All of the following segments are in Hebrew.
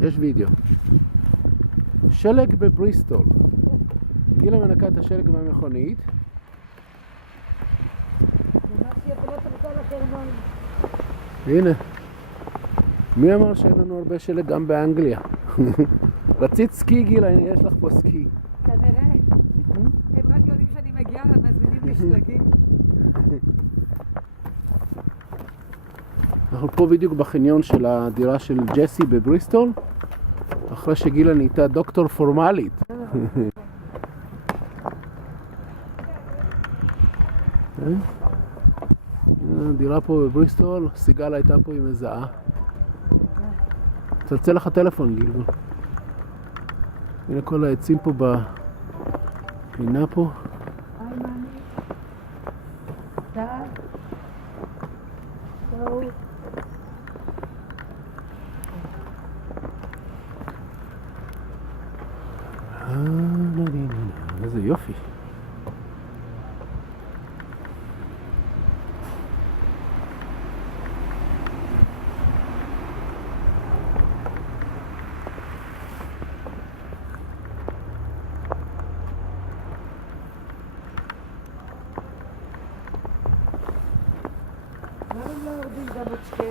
יש וידאו. שלג בבריסטול. גילה מנקה את השלג מהמכונית. הנה. מי אמר שאין לנו הרבה שלג גם באנגליה? רצית סקי, גילה? הנה, יש לך פה סקי. כנראה. הם רק יודעים שאני מגיעה, מזמינים לי שלגים. אנחנו פה בדיוק בחניון של הדירה של ג'סי בבריסטול, אחרי שגילה נהייתה דוקטור פורמלית. דירה פה בבריסטול, סיגל הייתה פה עם מזהה. צלצל לך טלפון, גילבון. הנה כל העצים פה בפינה פה. היי מאמי. טל. טוב. איזה יופי. למה הם לא יורדים גם עוד שקל?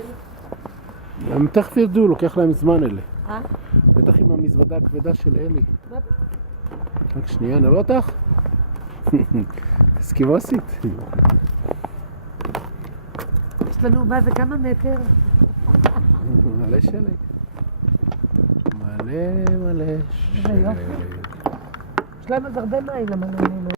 הם תכף ירדו, לוקח להם זמן אלה. אה? בטח עם המזוודה הכבדה של אלי. מה? רק שנייה, נראה אותך? סקיבוסית. יש לנו, מה זה, כמה מטר? מלא שלג. מלא שלג. יש להם אז הרבה מים, למה לא...